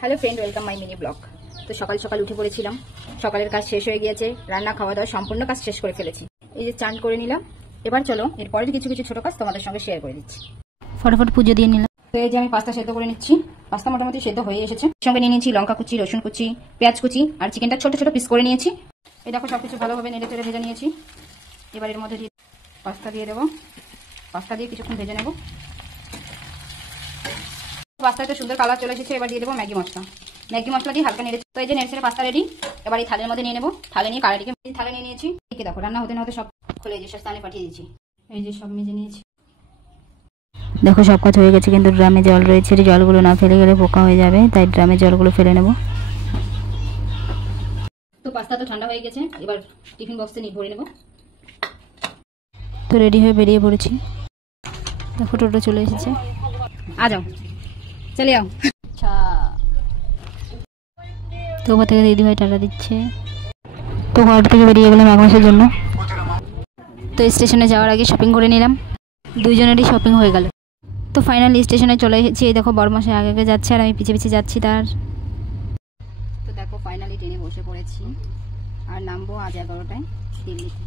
Hello friend, welcome my mini blog. তো সকাল সকাল উঠে পড়েছিলাম, সকালের কাজ শেষ হয়ে গিয়েছে, রান্না খাওয়া দাওয়া সম্পূর্ণ কাজ শেষ করে ফেলেছি। এই যে চান করে নিলাম, এবার চলো এরপরে কিছু কিছু ছোট কাজ তোমাদের সঙ্গে শেয়ার করে দিচ্ছি। ফটাফট পুজো দিয়ে নিলাম। তো এই যে আমি পাস্তা সেদ্ধ করে নিচ্ছি। পাস্তা মোটামুটি সেদ্ধ হয়ে এসেছে। সঙ্গে নিয়ে নিয়েছি লঙ্কা কুচি, রসুন কুচি, পেঁয়াজ কুচি আর চিকেনটা ছোট ছোট পিস করে নিয়েছি। এই দেখো সবকিছু ভালোভাবে নেড়ে চেড়ে ভেজে নিয়েছি। এবার এর মধ্যে দিয়ে পাস্তা দিয়ে দেবো। পাস্তা দিয়ে কিছুক্ষণ ভেজে নেব। পাস্তাতে সুন্দর কালার চলে এসেছে। এবার দিয়ে দেবো ম্যাগি মশলা। ম্যাগি মশলা দিয়ে হালকা নেড়ে, তো এই যে নেড়ে পাস্তা রেডি। এবার এই থালের মধ্যে নিয়ে নেবো। থালে নিয়ে কারাটিকে থালে নিয়ে নিয়েছি। ঠিক দেখো রান্না হতে না হতে সব খুলে এই যে স্থানে পাঠিয়ে দিয়েছি। এই যে সব মেজে নিয়েছি। দেখো সব কাজ হয়ে গেছে, কিন্তু ড্রামে জল রয়েছে, জলগুলো না ফেলে গেলে পোকা হয়ে যাবে, তাই ড্রামে জলগুলো ফেলে নেব। তো পাস্তা তো ঠান্ডা হয়ে গেছে, এবার টিফিন বক্সে নিয়ে ভরে নেব। তো রেডি হয়ে বেরিয়ে পড়েছি। দেখো টোটো চলে এসেছে। আ যাও, চলে যাও। তো ওপর থেকে দিদিভাই টাটা দিচ্ছে। তো ঘর থেকে বেরিয়ে গেলাম 1 মাসের জন্য। তো স্টেশনে যাওয়ার আগে শপিং করে নিলাম, দুজনেরই শপিং হয়ে গেল। তো ফাইনালি স্টেশনে চলে এসেছি। এই দেখো বড়মশাই আগে আগে যাচ্ছে আর আমি পিছিয়ে পিছিয়ে যাচ্ছি তার। তো দেখো ফাইনালি ট্রেনে বসে পড়েছি, আর নামবো আজ 11টায় দিল্লিতে।